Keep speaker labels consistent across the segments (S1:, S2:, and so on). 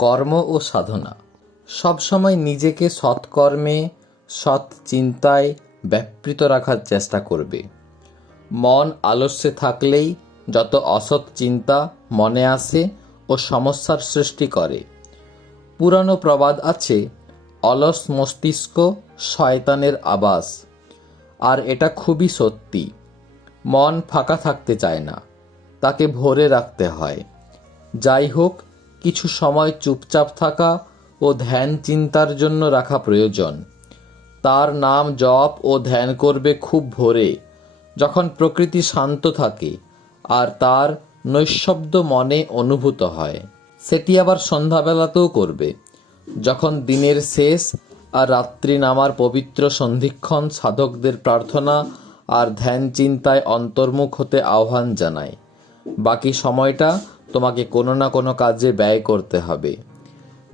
S1: কর্ম ও সাধনা। সবসময় নিজেকে সৎকর্মে, সৎ চিন্তায় ব্যাপৃত রাখার চেষ্টা করবে। মন আলস্যে থাকলেই যত অসৎ চিন্তা মনে আসে ও সমস্যার সৃষ্টি করে। পুরানো প্রবাদ আছে, অলস মস্তিষ্ক শয়তানের আবাস। আর এটা খুবই সত্যি। মন ফাঁকা থাকতে চায় না, তাকে ভরে রাখতে হয়। যাই হোক কিছু সময় চুপচাপ থাকা ও ধ্যান চিন্তার জন্য রাখা প্রয়োজন। তার নাম জপ ও ধ্যান করবে খুব ভোরে, যখন প্রকৃতি শান্ত থাকে আর তার নৈশব্দ মনে অনুভূত হয়। সেটি আবার সন্ধ্যাবেলাতেও করবে, যখন দিনের শেষ আর রাত্রি নামার পবিত্র সন্ধিক্ষণ সাধকদের প্রার্থনা আর ধ্যান চিন্তায় অন্তর্মুখ হতে আহ্বান জানায়। বাকি সময়টা তোমাকে কোনো না কোনো কাজে ব্যয় করতে হবে।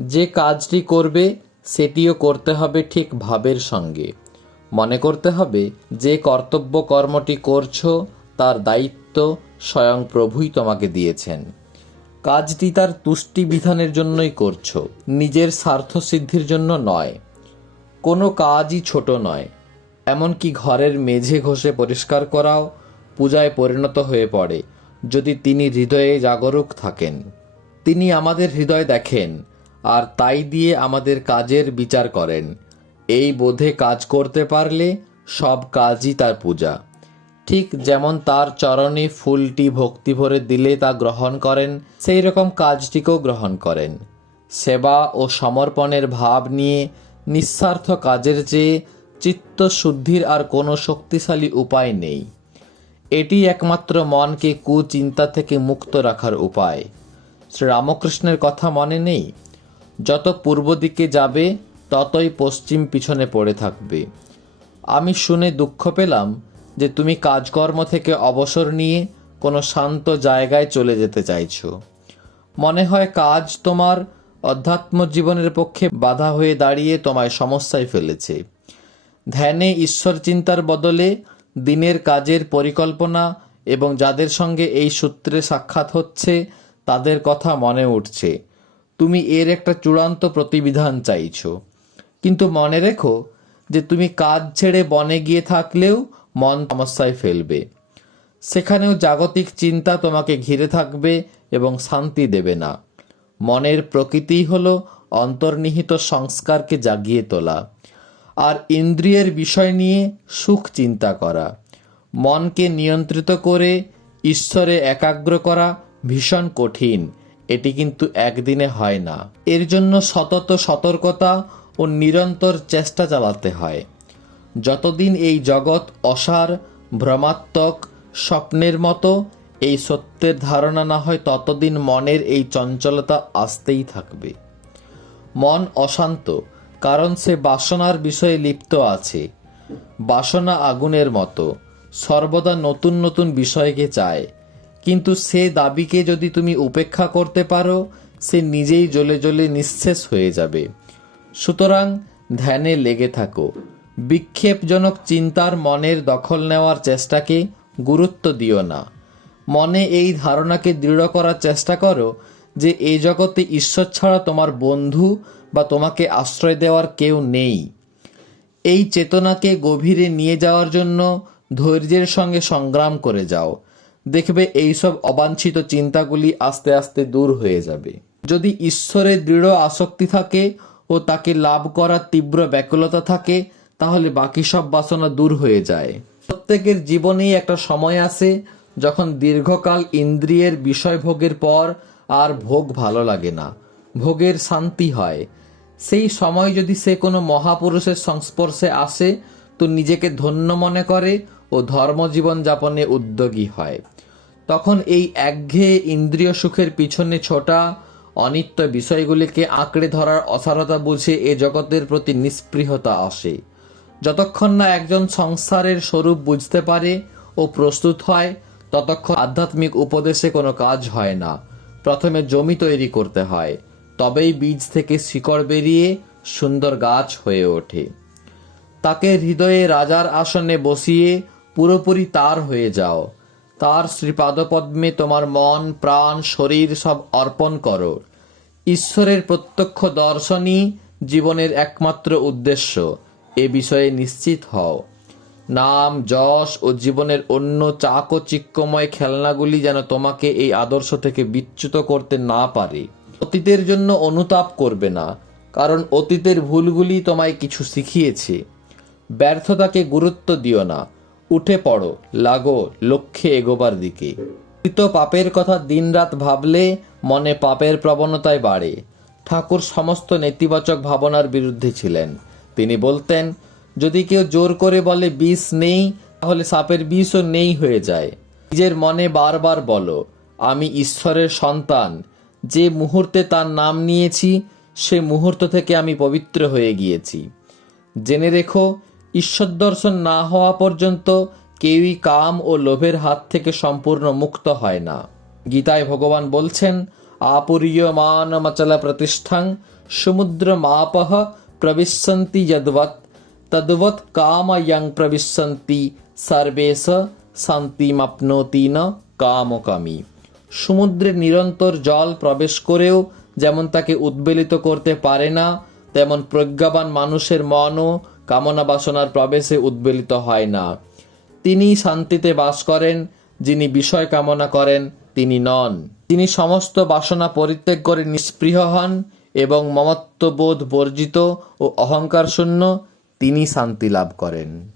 S1: যে কাজটি করবে, সেটিও করতে হবে ঠিক ভাবের সঙ্গে। মনে করতে হবে, যে কর্তব্য কর্মটি করছ, তার দায়িত্ব স্বয়ং প্রভুই তোমাকে দিয়েছেন। কাজটি তার তুষ্টি বিধানের জন্যই করছ, নিজের স্বার্থ সিদ্ধির জন্য নয়। কোনো কাজই ছোট নয়। এমনকি ঘরের মেঝে ঘষে পরিষ্কার করাও, পূজায় পরিণত হয়ে পড়ে। যদি তিনি হৃদয়ে জাগরুক থাকেন। তিনি আমাদের হৃদয় দেখেন, আর তাই দিয়ে আমাদের কাজের বিচার করেন। এই বোধে কাজ করতে পারলে সব কাজই তার পূজা। ঠিক যেমন তার চরণে ফুলটি ভক্তি ভরে দিলে তা গ্রহণ করেন, সেই রকম কাজটিকেও গ্রহণ করেন। সেবা ও সমর্পণের ভাব নিয়ে নিঃস্বার্থ কাজের চেয়ে চিত্তশুদ্ধির আর কোনো শক্তিশালী উপায় নেই। এটি একমাত্র মনকে কুচিন্তা থেকে মুক্ত রাখার উপায়। শ্রীরামকৃষ্ণের কথা মনে নেই? যত পূর্ব দিকে যাবে, ততই পশ্চিম পিছনে পড়ে থাকবে। আমি শুনে দুঃখ পেলাম যে তুমি কাজকর্ম থেকে অবসর নিয়ে কোনো শান্ত জায়গায় চলে যেতে চাইছ। মনে হয় কাজ তোমার অধ্যাত্ম জীবনের পক্ষে বাধা হয়ে দাঁড়িয়ে তোমায় সমস্যায় ফেলেছে। ধ্যানে ঈশ্বর চিন্তার বদলে দিনের কাজের পরিকল্পনা এবং যাদের সঙ্গে এই সূত্রে সাক্ষাৎ হচ্ছে, তাদের কথা মনে উঠছে। তুমি এর একটা চূড়ান্ত প্রতিবিধান চাইছ। কিন্তু মনে রেখো যে তুমি কাজ ছেড়ে বনে গিয়ে থাকলেও মন সমস্যায় ফেলবে। সেখানেও জাগতিক চিন্তা তোমাকে ঘিরে থাকবে এবং শান্তি দেবে না। মনের প্রকৃতিই হলো অন্তর্নিহিত সংস্কারকে জাগিয়ে তোলা। আর ইন্দ্রিয়ের বিষয় নিয়ে সুখ চিন্তা করা। মনকে নিয়ন্ত্রিত করে, ঈশ্বরে একাগ্র করা ভীষণ কঠিন। এটি কিন্তু একদিনে হয় না। এর জন্য সতত সতর্কতা ও নিরন্তর চেষ্টা চালাতে হয়। যতদিন এই জগৎ অসার, ভ্রমাত্মক, স্বপ্নের মতো এই সত্যের ধারণা না হয়, ততদিন মনের এই চঞ্চলতা আসতেই থাকবে। মন অশান্ত কারণ সে বাসনার বিষয়ে লিপ্ত আছে। বাসনা আগুনের মতো। সর্বদা নতুন নতুন বিষয়কে চায়। কিন্তু সে দাবিকে যদি তুমি উপেক্ষা করতে পারো, সে নিজেই জ্বলে জ্বলে নিঃশেষ হয়ে যাবে। সুতরাং ধ্যানে লেগে থাকো। বিক্ষেপজনক চিন্তার মনের দখল নেওয়ার চেষ্টাকে গুরুত্ব দিও না। মনে এই ধারণাকে দৃঢ় করার চেষ্টা করো যে এই জগতে ঈশ্বর ছাড়া তোমার বন্ধু বা তোমাকে আশ্রয় দেওয়ার কেউ নেই। এই চেতনাকে গভীরে নিয়ে যাওয়ার জন্য ধৈর্যের সঙ্গে সংগ্রাম করে যাও। দেখবে এইসব অবাঞ্ছিত চিন্তাগুলি আস্তে আস্তে দূর হয়ে যাবে। যদি ঈশ্বরে দৃঢ় আসক্তি থাকে ও তাকে লাভ করার তীব্র ব্যাকুলতা থাকে, তাহলে বাকি সব বাসনা দূর হয়ে যায়। প্রত্যেকের জীবনেই একটা সময় আসে যখন দীর্ঘকাল ইন্দ্রিয়ের বিষয় ভোগের পর আর ভোগ ভালো লাগে না। ভোগের শান্তি হয়। সেই সময় যদি সে কোনো মহাপুরুষের সংস্পর্শে আসে, তো নিজেকে ধন্য মনে করে ও ধর্মজীবন যাপনে উদ্যোগী হয়। তখন এই একঘেয়ে ইন্দ্রিয় সুখের পিছনে ছোটা অনিত্য বিষয়গুলিকে আঁকড়ে ধরার অসারতা বুঝে এ জগতের প্রতি নিস্পৃহতা আসে। যতক্ষণ না একজন সংসারের স্বরূপ বুঝতে পারে ও প্রস্তুত হয়, ততক্ষণ আধ্যাত্মিক উপদেশে কোনো কাজ হয় না। প্রথমে জমি তৈরি করতে হয়। তবেই বীজ থেকে শিকড় বেরিয়ে সুন্দর গাছ হয়ে ওঠে। তাকে হৃদয়ে রাজার আসনে বসিয়ে পুরোপুরি তার হয়ে যাও। তার শ্রীপাদপদ্মে তোমার মন, প্রাণ, শরীর সব অর্পণ করো। ঈশ্বরের প্রত্যক্ষ দর্শনই জীবনের একমাত্র উদ্দেশ্য। এ বিষয়ে নিশ্চিত হও। নাম, যশ ও জীবনের অন্য চাকচিক্যময় খেলনাগুলি যেন তোমাকে এই আদর্শ থেকে বিচ্যুত করতে না পারে। অতীতের জন্য অনুতাপ করবে না, কারণ অতীতের ভুলগুলি তোমায় কিছু শিখিয়েছে। ব্যর্থতাকে গুরুত্ব দিও না, উঠে পড়ো, লাগো, লক্ষ্যে এগোবার দিকে। কৃত পাপের কথা দিনরাত ভাবলে মনে পাপের প্রবণতায় বাড়ে। ঠাকুর সমস্ত নেতিবাচক ভাবনার বিরুদ্ধে ছিলেন। তিনি বলতেন, যদি কেউ জোর করে বলে বিষ নেই, তাহলে সাপের বিষও নেই হয়ে যায়। নিজের মনে বারবার বলো, আমি ঈশ্বরের সন্তান যে মুহূর্তে তার নাম নিয়েছি, সে মুহূর্ত থেকে আমি পবিত্র হয়ে গিয়েছি। জেনে রেখো ঈশ্বর দর্শন না হওয়া পর্যন্ত কেউই কাম ও লোভের হাত থেকে সম্পূর্ণ মুক্ত হয় না। গীতায় ভগবান বলছেন আপূর্যমানমচল প্রতিষ্ঠাং সমুদ্র মাপহ প্রবিশন্তি যদ্বৎ। তদ্বৎ কাময়ং প্রবিশন্তি সর্বেশ শান্তিমাপ্নোতি ন কামকামী সমুদ্রে নিরন্তর জল প্রবেশ করেও যেমন তাকে উদ্বেলিত করতে পারে না, তেমন প্রজ্ঞাবান মানুষের মনও কামনা বাসনার প্রবেশে উদ্বেলিত হয় না। তিনি শান্তিতে বাস করেন, যিনি বিষয় কামনা করেন, তিনি নন। তিনি সমস্ত বাসনা পরিত্যাগ করে নিষ্পৃহ হন এবং মমত্ববোধ বর্জিত ও অহংকার শূন্য তিনি শান্তি লাভ করেন।